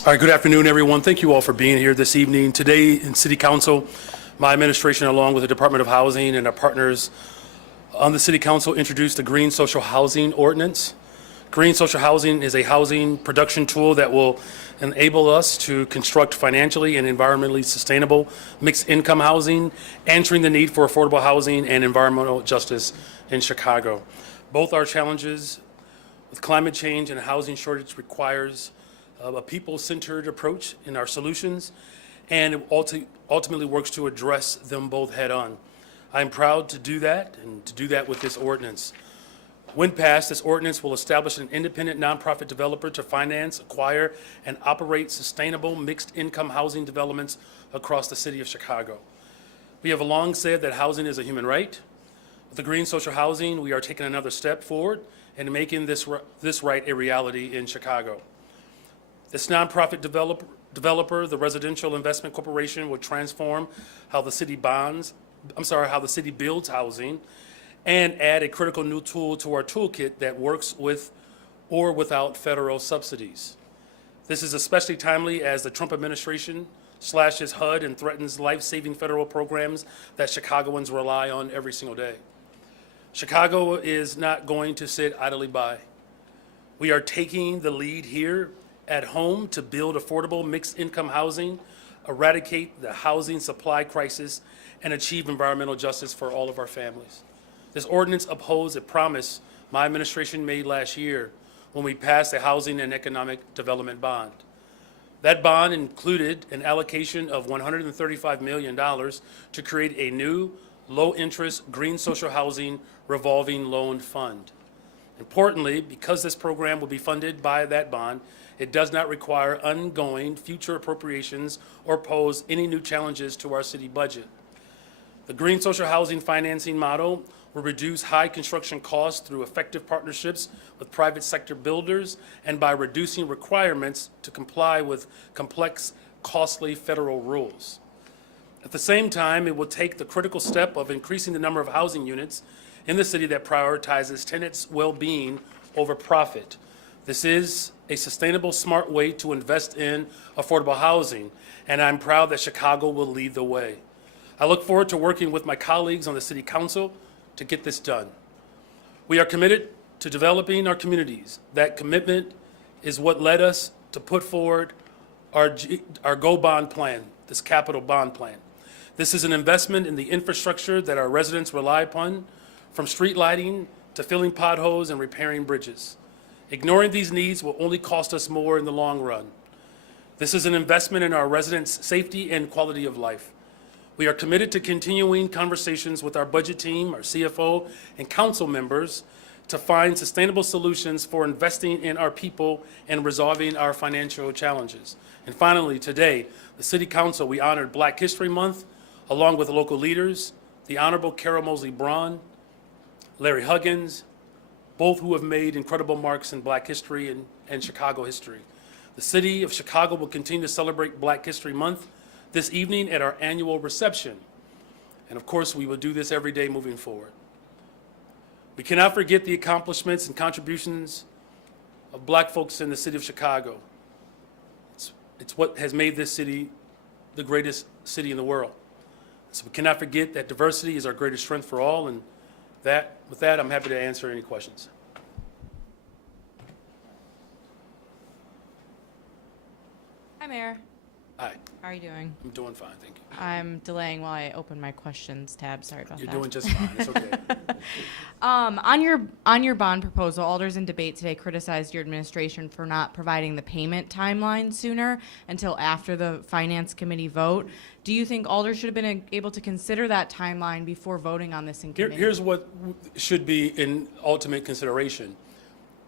All right, good afternoon, everyone. Thank you all for being here this evening. Today in City Council, my administration, along with the Department of Housing and our partners on the City Council, introduced the Green Social Housing Ordinance. Green social housing is a housing production tool that will enable us to construct financially and environmentally sustainable mixed income housing, answering the need for affordable housing and environmental justice in Chicago. Both our challenges with climate change and housing shortage requires a people-centered approach in our solutions, and it ultimately works to address them both head-on. I'm proud to do that, and to do that with this ordinance. When passed, this ordinance will establish an independent nonprofit developer to finance, acquire, and operate sustainable mixed-income housing developments across the city of Chicago. We have long said that housing is a human right. With the Green Social Housing, we are taking another step forward and making this right a reality in Chicago. This nonprofit developer, the Residential Investment Corporation, will transform how the city builds housing and add a critical new tool to our toolkit that works with or without federal subsidies. This is especially timely as the Trump administration slashes HUD and threatens life-saving federal programs that Chicagoans rely on every single day. Chicago is not going to sit idly by. We are taking the lead here at home to build affordable mixed-income housing, eradicate the housing supply crisis, and achieve environmental justice for all of our families. This ordinance upholds a promise my administration made last year when we passed the Housing and Economic Development Bond. That bond included an allocation of $135 million to create a new, low-interest, green social housing revolving loan fund. Importantly, because this program will be funded by that bond, it does not require ongoing future appropriations or pose any new challenges to our city budget. The Green Social Housing financing model will reduce high construction costs through effective partnerships with private sector builders and by reducing requirements to comply with complex, costly federal rules. At the same time, it will take the critical step of increasing the number of housing units in the city that prioritizes tenants' well-being over profit. This is a sustainable, smart way to invest in affordable housing, and I'm proud that Chicago will lead the way. I look forward to working with my colleagues on the City Council to get this done. We are committed to developing our communities. That commitment is what led us to put forward our GO bond plan, this capital bond plan. This is an investment in the infrastructure that our residents rely upon, from street lighting to filling potholes and repairing bridges. Ignoring these needs will only cost us more in the long run. This is an investment in our residents' safety and quality of life. We are committed to continuing conversations with our budget team, our CFO, and council members to find sustainable solutions for investing in our people and resolving our financial challenges. And finally, today, the City Council, we honored Black History Month, along with local leaders, the Honorable Carol Mosley Braun, Larry Huggins, both who have made incredible marks in Black history and Chicago history. The City of Chicago will continue to celebrate Black History Month this evening at our annual reception. And of course, we will do this every day moving forward. We cannot forget the accomplishments and contributions of Black folks in the City of Chicago. It's what has made this city the greatest city in the world. So we cannot forget that diversity is our greatest strength for all, and with that, I'm happy to answer any questions. Hi, Mayor. Hi, How are you doing? I'm doing fine, thank you. I'm delaying while I open my questions tab. Sorry about You're that. doing just fine, it's okay. On your bond proposal, alders in debate today criticized your administration for not providing the payment timeline sooner until after the Finance Committee vote. Do you think alders should have been able to consider that timeline before voting on this in committee? Here's what should be in ultimate consideration.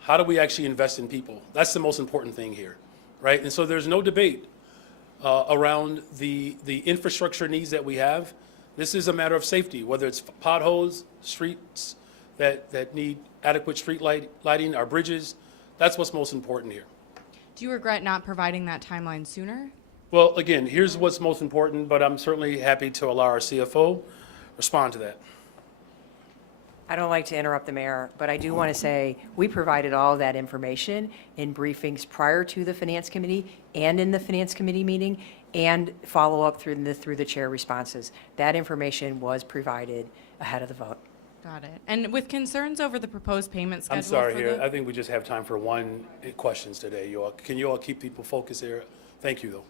How do we actually invest in people? That's the most important thing here, right? And so there's no debate around the infrastructure needs that we have. This is a matter of safety, whether it's potholes, streets that need adequate street lighting, our bridges. That's what's most important here. Do you regret not providing that timeline sooner? Well, again, here's what's most important, but I'm certainly happy to allow our CFO respond to that. I don't like to interrupt the mayor, but I do want to say, we provided all of that information in briefings prior to the finance committee and in the finance committee meeting, and follow up through the chair responses. That information was provided ahead of the vote. Got it. And with concerns over the proposed payment schedule I'm sorry for here. the- I think we just have time for one questions today, you all. Can you all keep people focused here? Thank you, though.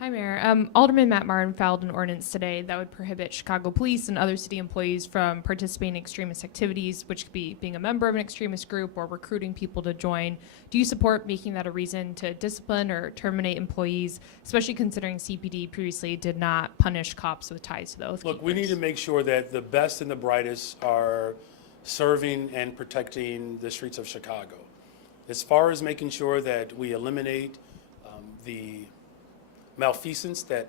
Hi, Mayor. Alderman Matt Martin filed an ordinance today that would prohibit Chicago police and other city employees from participating in extremist activities, which could be being a member of an extremist group or recruiting people to join. Do you support making that a reason to discipline or terminate employees, especially considering CPD previously did not punish cops with ties to the Oath Look, we need to Keepers? make sure that the best and the brightest are serving and protecting the streets of Chicago. As far as making sure that we eliminate the malfeasance that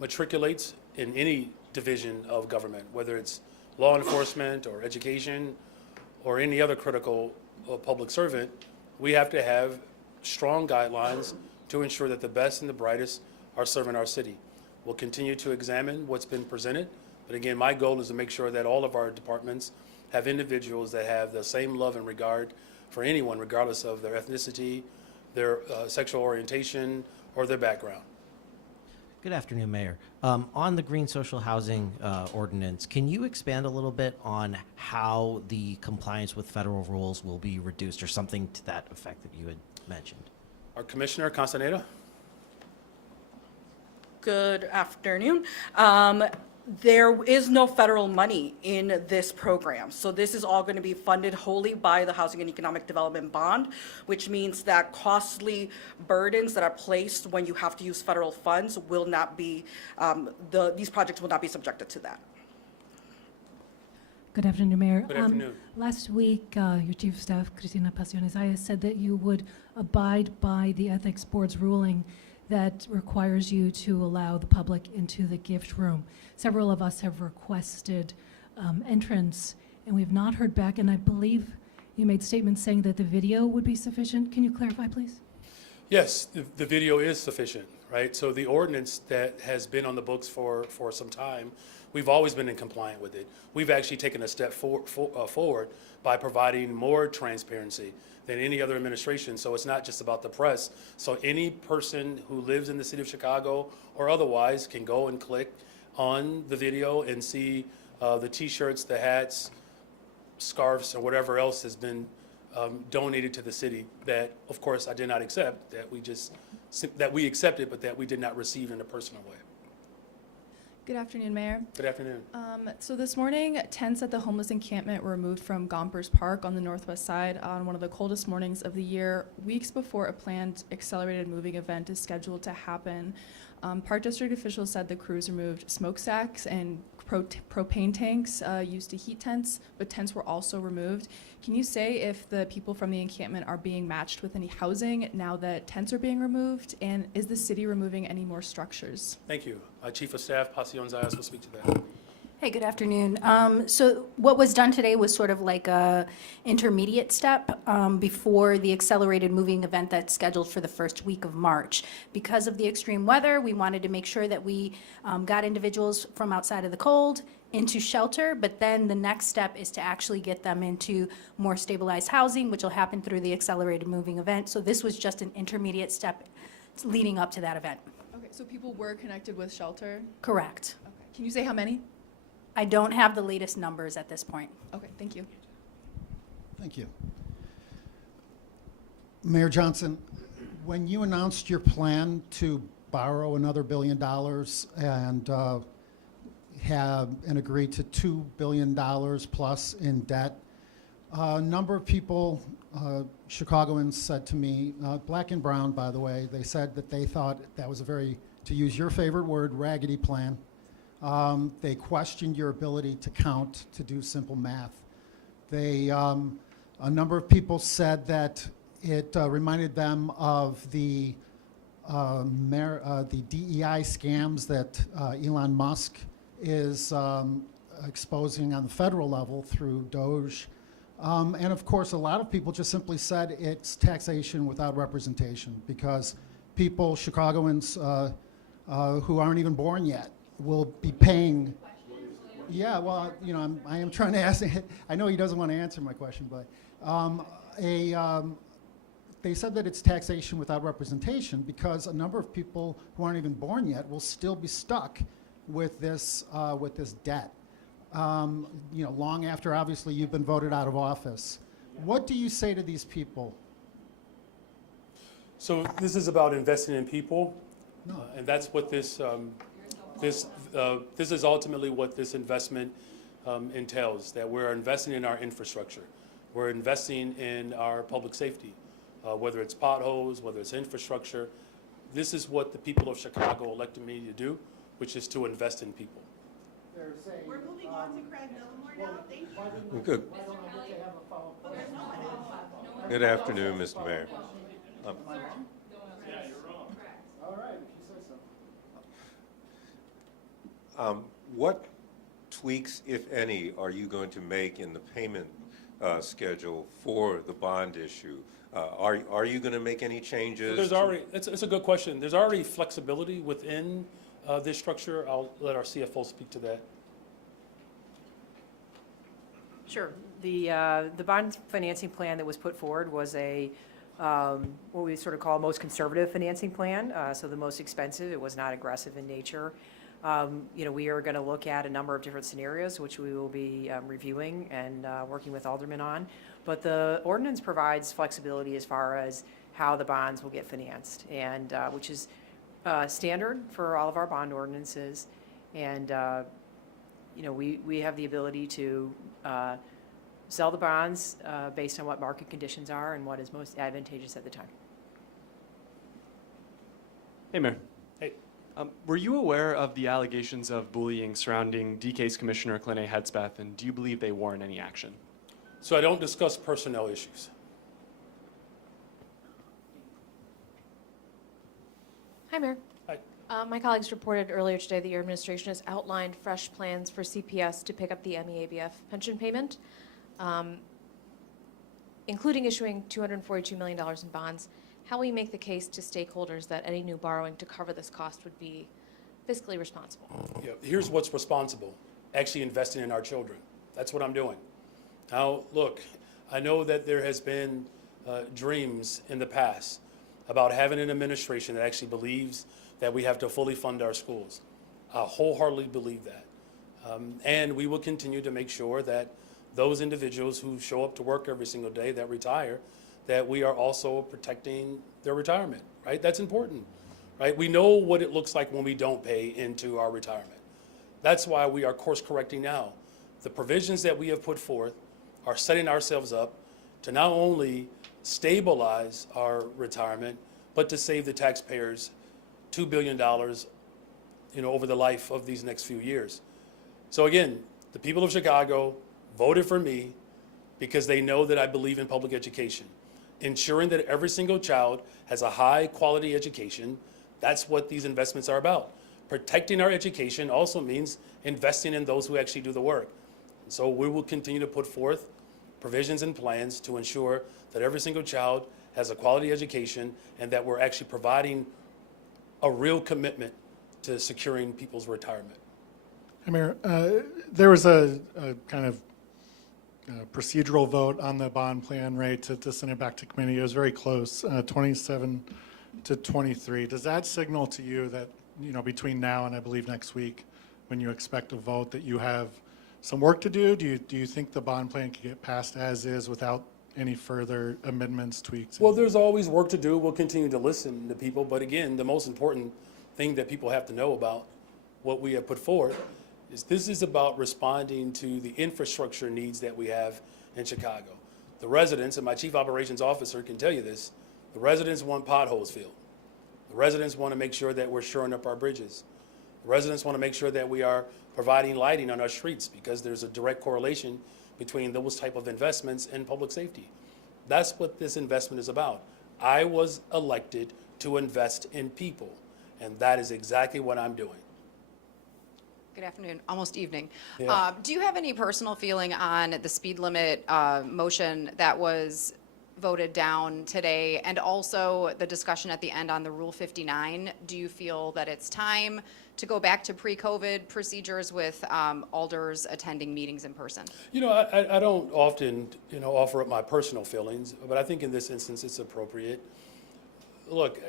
matriculates in any division of government, whether it's law enforcement or education or any other critical public servant, we have to have strong guidelines to ensure that the best and the brightest are serving our city. We'll continue to examine what's been presented, but again, my goal is to make sure that all of our departments have individuals that have the same love and regard for anyone, regardless of their ethnicity, their sexual orientation, or their background. Good afternoon, Mayor. On the green social housing ordinance, can you expand a little bit on how the compliance with federal rules will be reduced, or something to that effect that you had mentioned? Our Commissioner Castaneda? Good afternoon. There is no federal money in this program. So this is all going to be funded wholly by the Housing and Economic Development Bond, which means that costly burdens that are placed when you have to use federal funds will not be, these projects will not be subjected to that. Good afternoon, Mayor. Good afternoon. Last week, your Chief of Staff, Cristina Pasiones said that you would abide by the Ethics Board's ruling that requires you to allow the public into the gift room. Several of us have requested entrance, and we've not heard back, and I believe you made statements saying that the video would be sufficient. Can you clarify, please? Yes, the video is sufficient, right? So the ordinance that has been on the books for some time, we've always been in compliance with it. We've actually taken a step forward by providing more transparency than any other administration. So it's not just about the press. So any person who lives in the city of Chicago or otherwise can go and click on the video and see the T-shirts, the hats, scarves, or whatever else has been donated to the city that, of course, I did not accept, that we accepted, but that we did not receive in a personal way. Good afternoon, Mayor. Good afternoon. So this morning, tents at the homeless encampment were removed from Gompers Park on the northwest side on one of the coldest mornings of the year, weeks before a planned accelerated moving event is scheduled to happen. Park District officials said the crews removed smokestacks and propane tanks used to heat tents, but tents were also removed. Can you say if the people from the encampment are being matched with any housing now that tents are being removed? And is the city removing any more structures? Thank you. Chief of Staff Pasion Zayas will speak to that. Hey, good afternoon. So what was done today was sort of like a intermediate step before the accelerated moving event that's scheduled for the first week of March. Because of the extreme weather, we wanted to make sure that we got individuals from outside of the cold into shelter, but then the next step is to actually get them into more stabilized housing, which will happen through the accelerated moving event. So this was just an intermediate step leading up to that event. Okay, so people were connected with shelter? Correct. Okay. Can you say how many? I don't have the latest numbers at this point. Okay, thank you. Thank you. Mayor Johnson, when you announced your plan to borrow another $1 billion and agree to $2 billion plus in debt, a number of people, Chicagoans, said to me, black and brown, by the way, they said that they thought that was a very, to use your favorite word, raggedy plan. They questioned your ability to count, to do simple math. A number of people said that it reminded them of the DEI scams that Elon Musk is exposing on the federal level through Doge. And of course, a lot of people just simply said it's taxation without representation, because people, Chicagoans who aren't even born yet, will be paying. Yeah, well, I am trying to ask, I know he doesn't want to answer my question, but they said that it's taxation without representation because a number of people who aren't even born yet will still be stuck with this debt. Long after, obviously, you've been voted out of office. What do you say to these people? So this is about investing in people, No. and that's what this is ultimately what this investment entails. That we're investing in our infrastructure, we're investing in our public safety, whether it's potholes, whether it's infrastructure. This is what the people of Chicago elected me to do, which is to invest in people. We're moving on to Craig Millimore now. Thank you. Good. Good afternoon, Mr. Mayor. All right, if you say so. What tweaks, if any, are you going to make in the payment schedule for the bond issue? Are you going to make any changes? There's already, it's a good question. There's already flexibility within this structure. I'll let our CFO speak to that. Sure. The bond financing plan that was put forward was what we sort of call most conservative financing plan, so the most expensive. It was not aggressive in nature. We are going to look at a number of different scenarios, which we will be reviewing and working with aldermen on. But the ordinance provides flexibility as far as how the bonds will get financed, and which is standard for all of our bond ordinances. And we have the ability to sell the bonds based on what market conditions are and what is most advantageous at the time. Hey, Mayor. Hey. Were you aware of the allegations of bullying surrounding DK's Commissioner Clinay Hedspeth, and do you believe they warrant any action? So I don't discuss personnel issues. Hi, Mayor. Hi. My colleagues reported earlier today that your administration has outlined fresh plans for CPS to pick up the MEABF pension payment, including issuing $242 million in bonds. How will you make the case to stakeholders that any new borrowing to cover this cost would be fiscally responsible? Yeah, here's what's responsible: actually investing in our children. That's what I'm doing. Now, look, I know that there has been dreams in the past about having an administration that actually believes that we have to fully fund our schools. I wholeheartedly believe that. And we will continue to make sure that those individuals who show up to work every single day that retire, that we are also protecting their retirement, right? That's important, right? We know what it looks like when we don't pay into our retirement. That's why we are course correcting now. The provisions that we have put forth are setting ourselves up to not only stabilize our retirement, but to save the taxpayers $2 billion, over the life of these next few years. So again, the people of Chicago voted for me because they know that I believe in public education. Ensuring that every single child has a high quality education, that's what these investments are about. Protecting our education also means investing in those who actually do the work. So we will continue to put forth provisions and plans to ensure that every single child has a quality education and that we're actually providing a real commitment to securing people's retirement. Hey, Mayor, there was a kind of procedural vote on the bond plan, right, to send it back to committee. It was very close, 27 to 23. Does that signal to you that, between now and I believe next week, when you expect a vote, that you have some work to do? Do you think the bond plan can get passed as is without any further amendments, tweaks? Well, there's always work to do. We'll continue to listen to people. But again, the most important thing that people have to know about what we have put forward is this is about responding to the infrastructure needs that we have in Chicago. The residents, and my chief operations officer can tell you this, the residents want potholes filled. The residents want to make sure that we're shoring up our bridges. The residents want to make sure that we are providing lighting on our streets because there's a direct correlation between those type of investments and public safety. That's what this investment is about. I was elected to invest in people, and that is exactly what I'm doing. Good afternoon, almost evening. Yeah. Do you have any personal feeling on the speed limit motion that was voted down today, and also the discussion at the end on the Rule 59. Do you feel that it's time to go back to pre-COVID procedures with alders attending meetings in person? You know, I don't often, offer up my personal feelings, but I think in this instance it's appropriate. Look,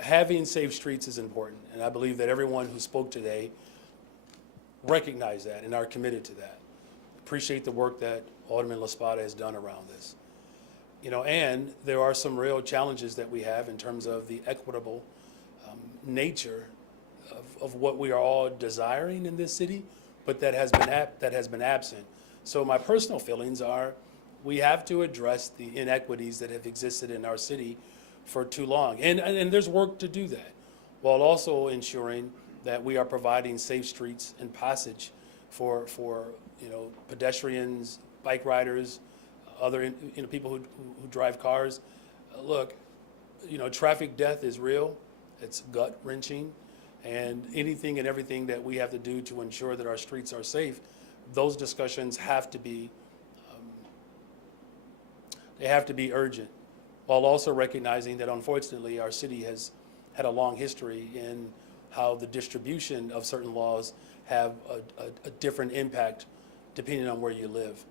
having safe streets is important, and I believe that everyone who spoke today recognize that and are committed to that. Appreciate the work that Alderman LaSpada has done around this. And there are some real challenges that we have in terms of the equitable nature of what we are all desiring in this city, but that has been absent. So my personal feelings are, we have to address the inequities that have existed in our city for too long, and there's work to do that, while also ensuring that we are providing safe streets and passage for pedestrians, bike riders, other people who drive cars. Look, traffic death is real. It's gut wrenching, and anything and everything that we have to do to ensure that our streets are safe, those discussions have to be urgent, while also recognizing that unfortunately our city has had a long history in how the distribution of certain laws have a different impact depending on where you live.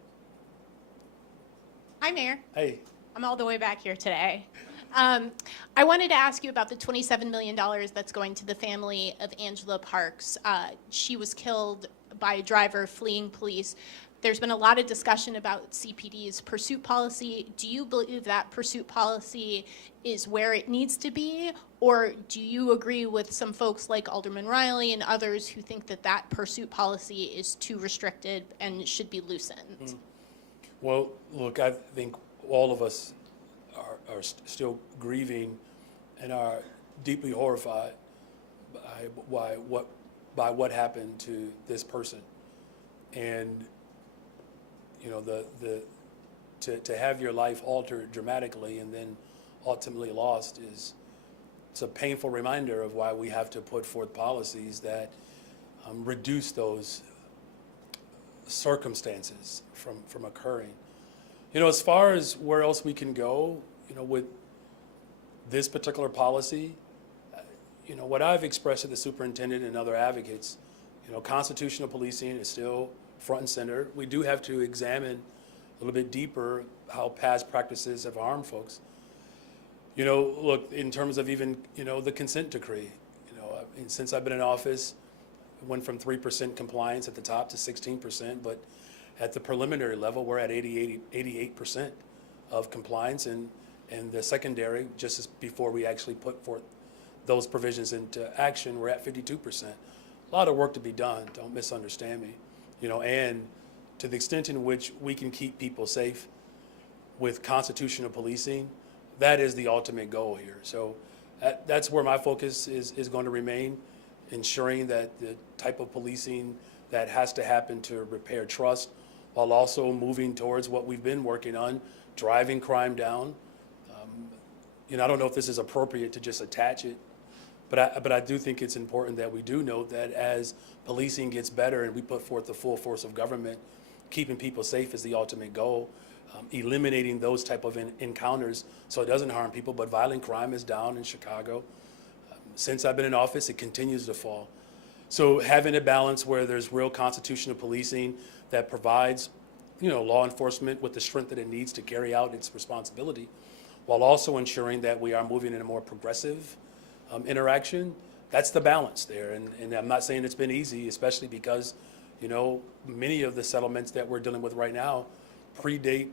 Hi, Mayor. Hey. I'm all the way back here today. I wanted to ask you about the $27 million that's going to the family of Angela Parks. She was killed by a driver fleeing police. There's been a lot of discussion about CPD's pursuit policy. Do you believe that pursuit policy is where it needs to be? Or do you agree with some folks like Alderman Riley and others who think that that pursuit policy is too restricted and should be loosened? Well, look, I think all of us are still grieving and are deeply horrified by what happened to this person. And to have your life altered dramatically and then ultimately lost it's a painful reminder of why we have to put forth policies that reduce those circumstances from occurring. As far as where else we can go, with this particular policy, what I've expressed to the superintendent and other advocates, constitutional policing is still front and center. We do have to examine a little bit deeper how past practices have harmed folks. Look, in terms of even, the consent decree, since I've been in office, it went from 3% compliance at the top to 16%, but at the preliminary level, we're at 88% of compliance, and the secondary, just as before we actually put forth those provisions into action, we're at 52%. A lot of work to be done, don't misunderstand me. And to the extent in which we can keep people safe with constitutional policing, that is the ultimate goal here. So that's where my focus is going to remain, ensuring that the type of policing that has to happen to repair trust, while also moving towards what we've been working on, driving crime down. I don't know if this is appropriate to just attach it, but I do think it's important that we do note that as policing gets better and we put forth the full force of government, keeping people safe is the ultimate goal. Eliminating those type of encounters so it doesn't harm people, but violent crime is down in Chicago. Since I've been in office, it continues to fall. So having a balance where there's real constitutional policing that provides, law enforcement with the strength that it needs to carry out its responsibility, while also ensuring that we are moving in a more progressive interaction, that's the balance there. And I'm not saying it's been easy, especially because, many of the settlements that we're dealing with right now predate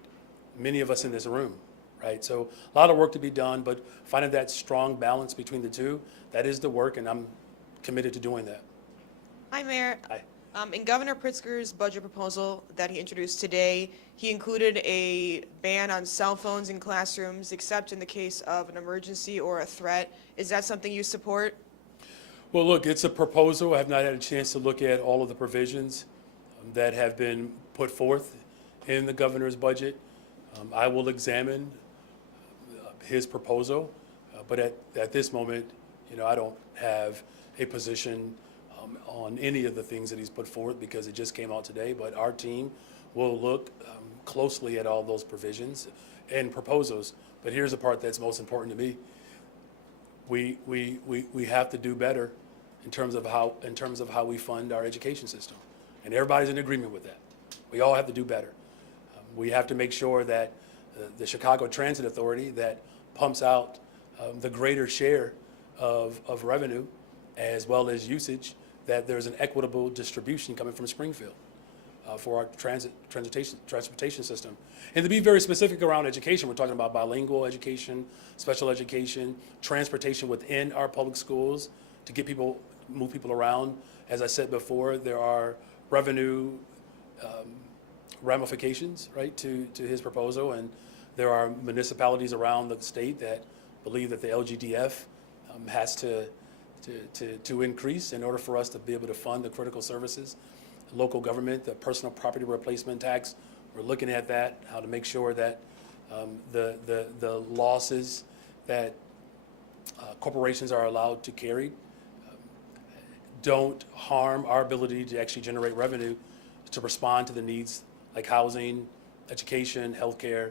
many of us in this room, right? So a lot of work to be done, but finding that strong balance between the two, that is the work, and I'm committed to doing that. Hi, Mayor. Hi. In Governor Pritzker's budget proposal that he introduced today, he included a ban on cell phones in classrooms, except in the case of an emergency or a threat. Is that something you support? Well, look, it's a proposal. I have not had a chance to look at all of the provisions that have been put forth in the governor's budget. I will examine his proposal, but at this moment, I don't have a position on any of the things that he's put forth because it just came out today. But our team will look closely at all those provisions and proposals. But here's the part that's most important to me. We have to do better in terms of how we fund our education system. And everybody's in agreement with that. We all have to do better. We have to make sure that the Chicago Transit Authority that pumps out the greater share of revenue as well as usage, that there's an equitable distribution coming from Springfield for our transportation system. And to be very specific around education, we're talking about bilingual education, special education, transportation within our public schools to get people, move people around. As I said before, there are revenue ramifications, right, to his proposal, and there are municipalities around the state that believe that the LGDF has to increase in order for us to be able to fund the critical services. Local government, the personal property replacement tax, we're looking at that, how to make sure that the losses that corporations are allowed to carry don't harm our ability to actually generate revenue to respond to the needs like housing, education, healthcare,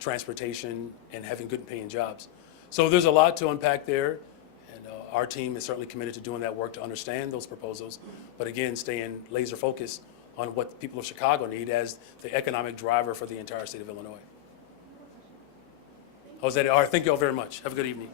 transportation, and having good paying jobs. So there's a lot to unpack there, and our team is certainly committed to doing that work to understand those proposals, but again, staying laser focused on what the people of Chicago need as the economic driver for the entire state of Illinois. All right, thank you all very much. Have a good evening.